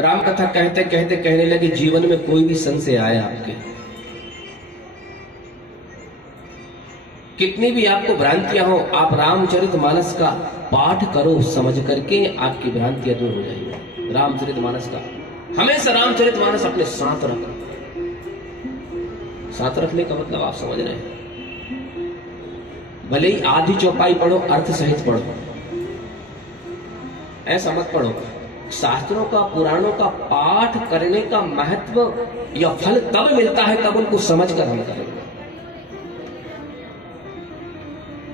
राम कथा कहते कहते कहने लगे, जीवन में कोई भी संशय आए आपके, कितनी भी आपको भ्रांतियां हो, आप रामचरितमानस का पाठ करो समझ करके, आपकी भ्रांतियां दूर हो जाएंगी। रामचरितमानस का हमेशा रामचरितमानस अपने साथ रखो। साथ रखने का मतलब आप समझ रहे हैं, भले ही आधी चौपाई पढ़ो, अर्थ सहित पढ़ो, ऐसा मत पढ़ो। शास्त्रों का, पुराणों का पाठ करने का महत्व या फल तब मिलता है तब उनको समझकर हम करें।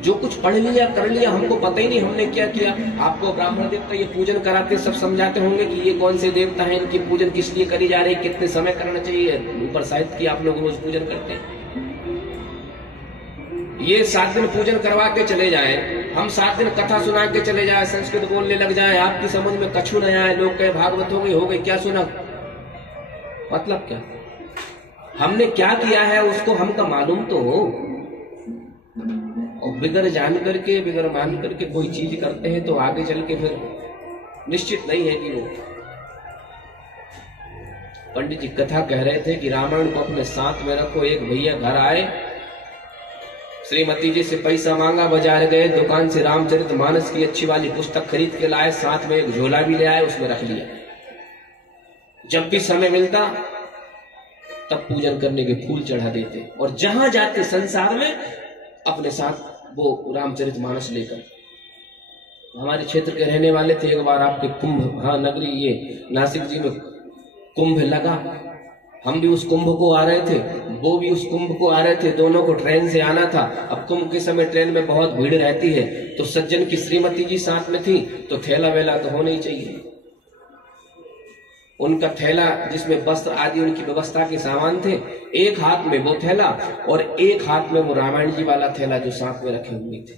जो कुछ पढ़ लिया कर लिया, हमको पता ही नहीं हमने क्या किया। आपको ब्राह्मण देवता ये पूजन कराते सब समझाते होंगे कि ये कौन से देवता हैं, इनकी पूजन किस लिए करी जा रही है, कितने समय करना चाहिए, ऊपर साहित्य की आप लोग रोज पूजन करते हैं। ये 7 दिन पूजन करवा के चले जाएं, हम 7 दिन कथा सुना के चले जाएं, संस्कृत बोलने लग जाएं, आपकी समझ में कछु न आए, लोग कहे भागवत हो गई, क्या सुना, मतलब क्या, हमने क्या किया है उसको हमका मालूम तो हो। और बिगर जान करके, बिगर मान करके कोई चीज करते हैं तो आगे चल के फिर निश्चित नहीं है कि वो। पंडित जी कथा कह रहे थे कि रामायण को अपने साथ में रखो। एक भैया घर आए, श्रीमती जी से पैसा मांगा, बाजार गए, दुकान से रामचरितमानस की अच्छी वाली पुस्तक खरीद के लाए, साथ में एक झोला भी ले आए, उसमें रख लिया। जब भी समय मिलता तब पूजन करने के फूल चढ़ा देते, और जहां जाते संसार में अपने साथ वो रामचरितमानस लेकर। हमारे क्षेत्र के रहने वाले थे, एक बार आपके कुंभ, हाँ नगरी ये नासिक जी में कुंभ लगा, हम भी उस कुंभ को आ रहे थे, वो भी उस कुंभ को आ रहे थे, दोनों को ट्रेन से आना था। अब कुंभ के समय ट्रेन में बहुत भीड़ रहती है, तो सज्जन की श्रीमती जी साथ में थी, तो थैला वेला तो होना ही चाहिए। उनका थैला जिसमें वस्त्र आदि उनकी व्यवस्था के सामान थे, एक हाथ में वो थैला और एक हाथ में वो रामायण जी वाला थैला जो साथ में रखे हुए थे।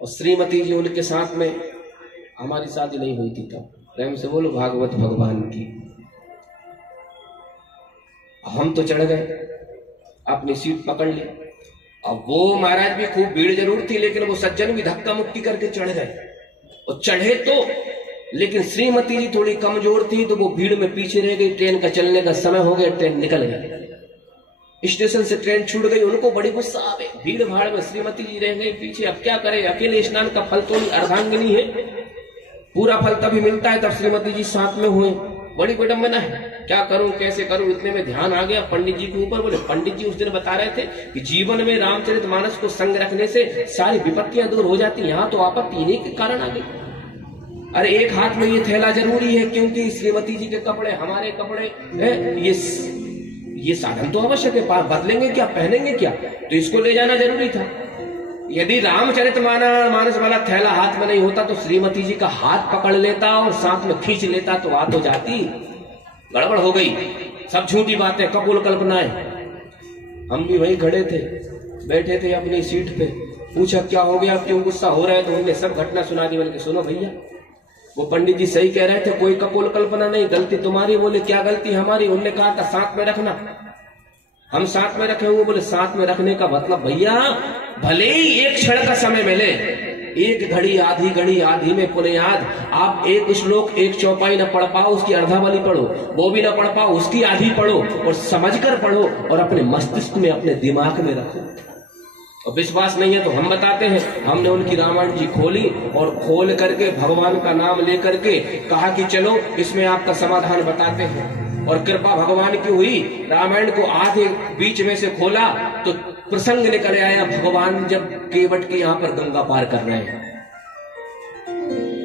और श्रीमती जी उनके साथ में, हमारी शादी नहीं हुई थी तब, प्रेम से बोलो भागवत भगवान की। हम तो चढ़ गए, अपनी सीट पकड़ ली। अब वो महाराज भी खूब भीड़ जरूर थी, लेकिन वो सज्जन भी धक्का मुक्की करके चढ़ गए। और चढ़े तो, लेकिन श्रीमती जी थोड़ी कमजोर थी, तो वो भीड़ में पीछे रह गई। ट्रेन का चलने का समय हो गया, ट्रेन निकल गई, स्टेशन से ट्रेन छूट गई। उनको बड़ी गुस्सा आ गई, भीड़ भाड़ में श्रीमती जी रह गई पीछे। अब क्या करे, अकेले स्नान का फल तो नहीं, अर्धांगिनी है, पूरा फल तभी मिलता है, तब श्रीमती जी साथ में हुए। बड़ी विडंबना है, क्या करूं कैसे करूं। इतने में ध्यान आ गया पंडित जी के ऊपर। बोले पंडित जी उस दिन बता रहे थे कि जीवन में रामचरितमानस को संग रखने से सारी विपत्तियां दूर हो जाती, यहाँ तो आपत्ति इन्हीं के कारण आ गई। अरे एक हाथ में ये थैला जरूरी है, क्योंकि श्रीमती जी के कपड़े हमारे कपड़े हैं, ये साधन तो आवश्यक है, बदलेंगे क्या, पहनेंगे क्या, तो इसको ले जाना जरूरी था। यदि रामचरितमानस वाला थैला हाथ में नहीं होता तो श्रीमती जी का हाथ पकड़ लेता और साथ में खींच लेता तो आ तो जाती। गड़बड़ हो गई, सब झूठी बातें, कपोल कल्पनाएं। हम भी वहीं खड़े थे, बैठे थे अपनी सीट पे। पूछा क्या हो गया, क्यों गुस्सा हो रहा है, तो उन्होंने सब घटना सुना दी। बोले सुनो भैया, वो पंडित जी सही कह रहे थे, कोई कपोल कल्पना नहीं, गलती तुम्हारी। बोले क्या गलती हमारी, उन्होंने कहा था साथ में रखना, हम साथ में रखे हुए। बोले साथ में रखने का मतलब भैया, भले ही एक क्षण का समय मिले, एक घड़ी आधी में पुनः याद, आप एक श्लोक एक चौपाई न पढ़ पाओ, उसकी अर्धावली पढ़ो, वो भी न पढ़ पाओ उसकी आधी पढ़ो, और समझकर पढ़ो और अपने मस्तिष्क में, अपने दिमाग में रखो। और विश्वास नहीं है तो हम बताते हैं, हमने उनकी रामायण जी खोली और खोल करके भगवान का नाम लेकर के कहा कि चलो इसमें आपका समाधान बताते हैं। और कृपा भगवान की हुई, रामायण को आधे बीच में से खोला तो प्रसंग निकल आया, भगवान जब केवट के यहाँ पर गंगा पार कर रहे हैं,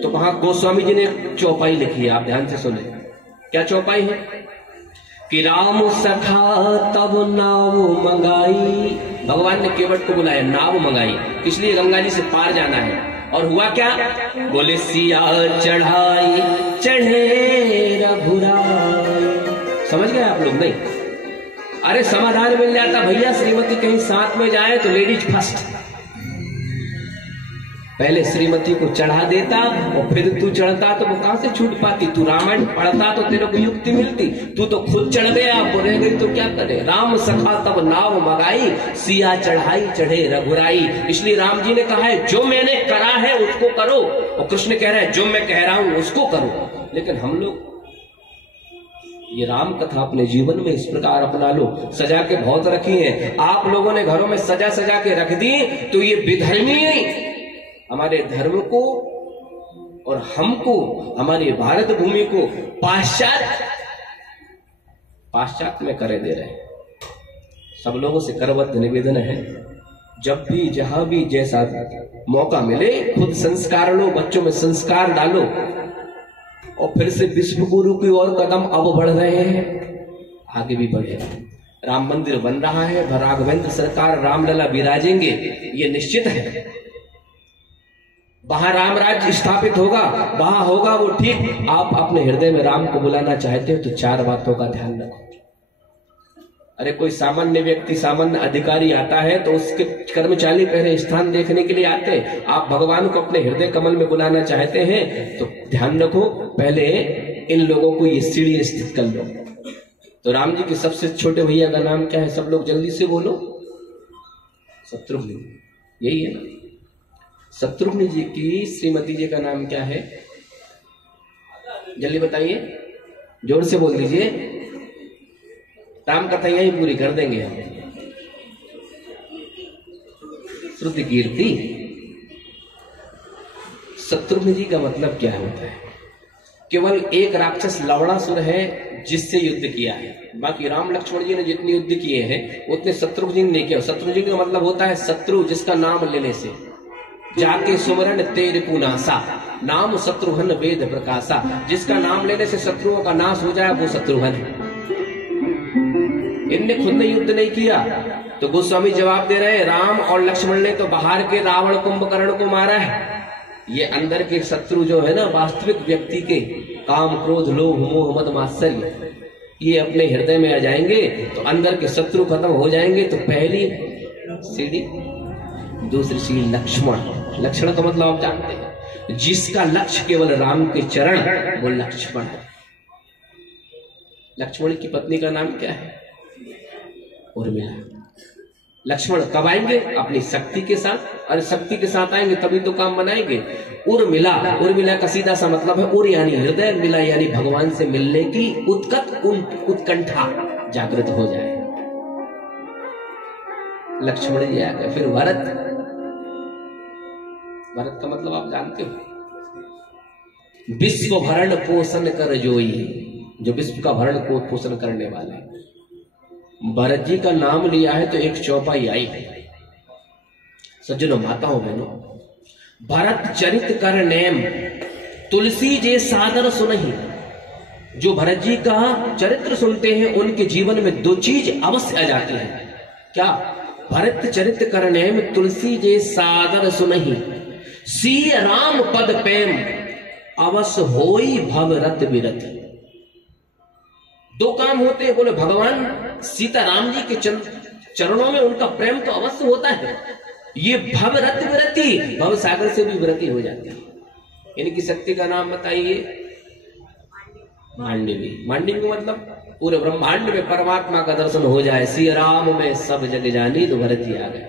तो वहां गोस्वामी जी ने चौपाई लिखी है, आप ध्यान से सुने। क्या चौपाई है कि राम सखा तब नाव मंगाई, भगवान ने केवट को बुलाया, नाव मंगाई, इसलिए गंगा जी से पार जाना है। और हुआ क्या, बोले सिया चढ़ाई चढ़े रघुराई। समझ गए आप लोग, नहीं? अरे समाधान मिल जाता भैया, श्रीमती कहीं साथ में जाए तो लेडीज फर्स्ट, पहले श्रीमती को चढ़ा देता और फिर तू चढ़ता तो वो कहां से छूट पाती। तू रामायण पढ़ता तो तेरे को युक्ति मिलती। तू तो खुद चढ़ गया, रह गई तो क्या करे। राम सखा तब नाव मगाई, सिया चढ़ाई चढ़े रघुराई। इसलिए राम जी ने कहा है जो मैंने करा है उसको करो, और कृष्ण कह रहे हैं जो मैं कह रहा हूं उसको करो। लेकिन हम लोग ये राम कथा अपने जीवन में इस प्रकार अपना लो। सजा के बहुत रखी है आप लोगों ने, घरों में सजा सजा के रख दी, तो ये विधर्मी हमारे धर्म को और हमको, हमारी भारत भूमि को पाश्चात्य में करे दे रहे हैं। सब लोगों से करबद्ध निवेदन है, जब भी जहां भी जैसा मौका मिले खुद संस्कार लो, बच्चों में संस्कार डालो। और फिर से विश्व गुरु की ओर कदम अब बढ़ रहे हैं, आगे भी बढ़ेगा। राम मंदिर बन रहा है, राघवेंद्र सरकार रामलला विराजेंगे, ये निश्चित है। वहां राम राज्य स्थापित होगा, वहां होगा वो ठीक। आप अपने हृदय में राम को बुलाना चाहते हो तो 4 बातों का ध्यान रखो। अरे कोई सामान्य व्यक्ति, सामान्य अधिकारी आता है तो उसके कर्मचारी पहले स्थान देखने के लिए आते हैं। आप भगवान को अपने हृदय कमल में बुलाना चाहते हैं तो ध्यान रखो, पहले इन लोगों को ये सीढ़ी स्थित कर लो। तो राम जी के सबसे छोटे भैया का नाम क्या है? सब लोग जल्दी से बोलो। शत्रुघ्न, यही है ना। शत्रुघ्न जी की श्रीमती जी का नाम क्या है? जल्दी बताइए, जोर से बोल दीजिए। राम कथा यही पूरी कर देंगे हम। श्रुति कीर्ति। शत्रुघ्न जी का मतलब क्या होता है? केवल एक राक्षस लवणासुर है जिससे युद्ध किया है, बाकी राम लक्ष्मण जी ने जितने युद्ध किए हैं उतने शत्रुघ्न जी ने किया। शत्रुघ्न जी का मतलब होता है शत्रु जिसका नाम लेने से, जाके सुमरण तेरे पुनासा, नाम शत्रुघ्न वेद प्रकाशा। जिसका नाम लेने से शत्रुओं का नाश हो जाए वो शत्रुघ्न है। इनने खुद ने युद्ध नहीं किया तो गोस्वामी जवाब दे रहे हैं राम और लक्ष्मण ने तो बाहर के रावण कुंभकर्ण को मारा है। ये अंदर के शत्रु जो है ना, वास्तविक व्यक्ति के काम क्रोध लोभ मोह मद मात्सर्य, ये अपने हृदय में आ जाएंगे तो अंदर के शत्रु खत्म हो जाएंगे। तो पहली सीढ़ी, दूसरी सीढ़ी लक्ष्मण। लक्ष्मण का मतलब आप जानते हैं, जिसका लक्ष्य केवल राम के चरण, वो लक्ष्मण है। लक्ष्मण की पत्नी का नाम क्या है? उर्मिला। लक्ष्मण कब आएंगे? अपनी शक्ति के साथ। और शक्ति के साथ आएंगे तभी तो काम बनाएंगे। उर्मिला, उर्मिला का सीधा सा मतलब है उर यानी हृदय, मिला यानी भगवान से मिलने की उत्कंठा जागृत हो जाए। लक्ष्मण जी आ गए। फिर भरत। भरत का मतलब आप जानते हो, विश्व भरण पोषण कर जोई, जो विश्व का भरण को पोषण करने वाले। भरत जी का नाम लिया है तो एक चौपाई आई है। सज्जनों माताओं बहनों, भरत चरित कर नेम, तुलसी जे सादर सुनहि। जो भरत जी का चरित्र सुनते हैं उनके जीवन में 2 चीज अवश्य आ जाती है। क्या? भरत चरित कर नेम, तुलसी जे सादर सुनहि, सी राम पद प्रेम, अवश्य होई भव रत विरति। 2 काम होते हैं। बोले भगवान सीता राम जी के चरणों में उनका प्रेम तो अवश्य होता है। ये भव रत विरति, भव सागर से भी विरति हो जाती है। इनकी शक्ति का नाम बताइए। मांडवी। मांडवी का मतलब पूरे ब्रह्मांड में परमात्मा का दर्शन हो जाए। श्री राम में सब जग जानी, तो भरत जी आ गए।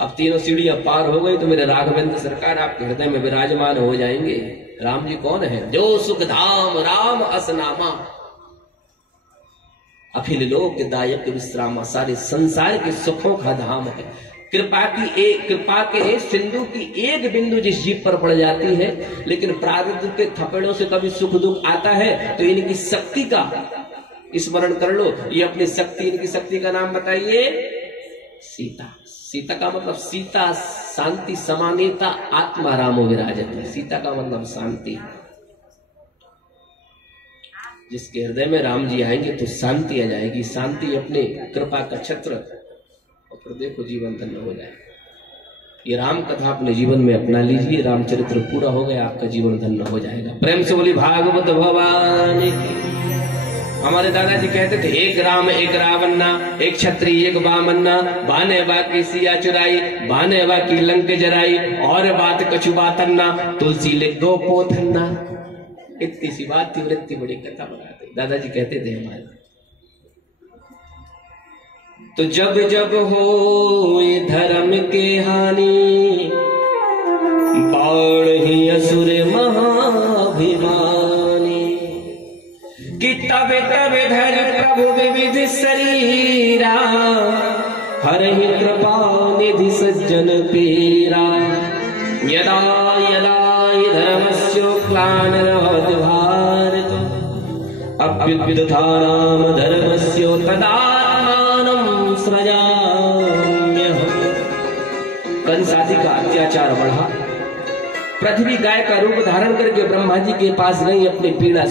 अब 3 सीढ़ियां पार हो गई तो मेरे राघवेंद्र सरकार आपके हृदय में विराजमान हो जाएंगे। राम जी कौन है? जो सुख धाम राम असनामा, अखिल लोक दायक विश्रामा, सारे संसार के सुखों का धाम है। कृपा के सिंधु की एक बिंदु जिस जीव पर पड़ जाती है, लेकिन प्रारब्ध के थपेड़ों से कभी सुख दुख आता है तो इनकी शक्ति का स्मरण कर लो। ये अपनी शक्ति, इनकी शक्ति का नाम बताइए। सीता। सीता का मतलब सीता शांति समानीता आत्मा रामो विराजते। सीता का मतलब शांति। जिसके हृदय में राम जी आएंगे तो शांति आ जाएगी। शांति अपने कृपा का छत्र, और फिर देखो जीवन धन्य हो जाए। ये राम कथा अपने जीवन में अपना लीजिए। रामचरित्र पूरा हो गया, आपका जीवन धन्य हो जाएगा। प्रेम से बोली भागवत भगवान की। हमारे दादाजी कहते थे, एक राम एक रावन्ना, एक छत्री एक बामन्ना, बाने बाकी सिया चुराई, बाने बाकी लंक जराई, और बात कछु बातन्ना, तुलसी ले दो पोथन्ना। इतनी सी बात थी, वृत्ति बड़ी कथा बनाते दादाजी कहते थे हमारे। तो जब जब हो ये धर्म के हानि, बाण ही असुर महाभिमानी, कि तबे तबे धर प्रभु विविध शरीरा, हरहि कृपा निधि सज्जन पीरा। यदा यदा धर्मस्य ग्लानिर्भवति भारत, अभ्युत्थानं धर्मस्य तदात्मानं सृजाम्यहम्। कंस आदि का अत्याचार बढ़ा, पृथ्वी गाय का रूप धारण करके ब्रह्मा जी के पास गई अपनी पीड़ा